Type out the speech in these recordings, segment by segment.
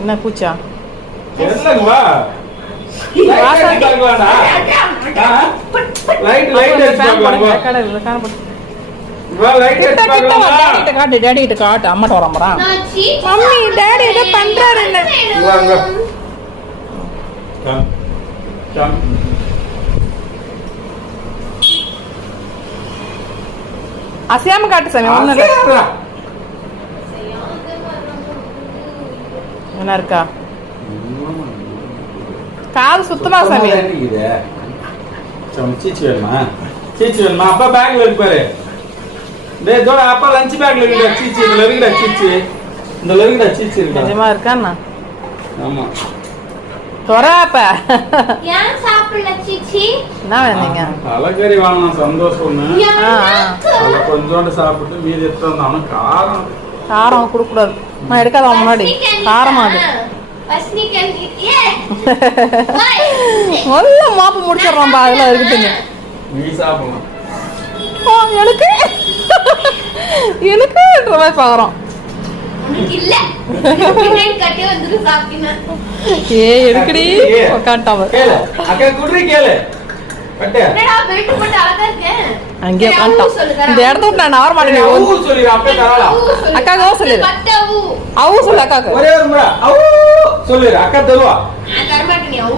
என்ன பூச்சா? டேடி கிட்ட காட்டு. அம்மாட்ட வராமறா. மம்மி டேடி ஏதோ பண்றாரு. அசையாம காட்டு சாமி. என்ன இருக்கா? காது சுத்தமா சாமி. சீச்சி வேணுமா? சீச்சி வேணுமா? அப்பா பேக்ல இருக்கு பாரு. டேய் தோட அப்பா லஞ்ச் பேக்ல இருக்குடா சீச்சி. இதுல இருக்குடா சீச்சி. இந்த இருக்குடா சீச்சி இருக்கு. நிஜமா இருக்கான்னா? ஆமா. தொராப்ப. ஏன் சாப்பிடல சீச்சி? என்ன வேணுங்க? அலகரி வாங்கணும் சந்தோஷம்னு. அத கொஞ்சோண்டு சாப்பிட்டு மீதி எடுத்து வந்தானே காரம். காரம் குடுக்க கூடாது. நான் எடுக்காத முன்னாடி. காரமா அது. நல்ல மாப்பு முடிச்சிடறோம் பா. அதெல்லாம் இருக்குதுங்க. நீ சாப்பிடலாம். எனக்கு எனக்குன்ற மாதிரி பாக்குறோம். ஏ எடுக்கடி உக்காண்டாவ. அக்கா குடுறி கேளு. கட்டு. அங்கே உக்காண்டான். இந்த இடத்த விட்டு நான் நவர மாட்டேன். அவு சொல்லிரு அப்பே தரலா. அக்காக்கு ஓ சொல்லிரு. அவு சொல்லு அக்காக்கு. ஒரே ஒரு முறை அவு சொல்லிரு அக்கா தருவா.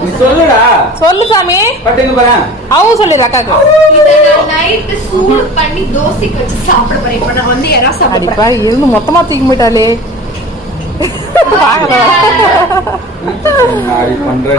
நீ சொல்லுடா. சொல்லு சாமி. பட்டுங்க பாரு. அவு சொல்லிரு அக்காக்கு. இத நான் நைட் சூடு பண்ணி தோசைக்கு வச்சு சாப்பிட போறேன். இப்ப நான் வந்து யாரா சாப்பிட போறேன். அடிப்பா இருந்து மொத்தமா தூக்கி போயிட்டாலே. பண்ற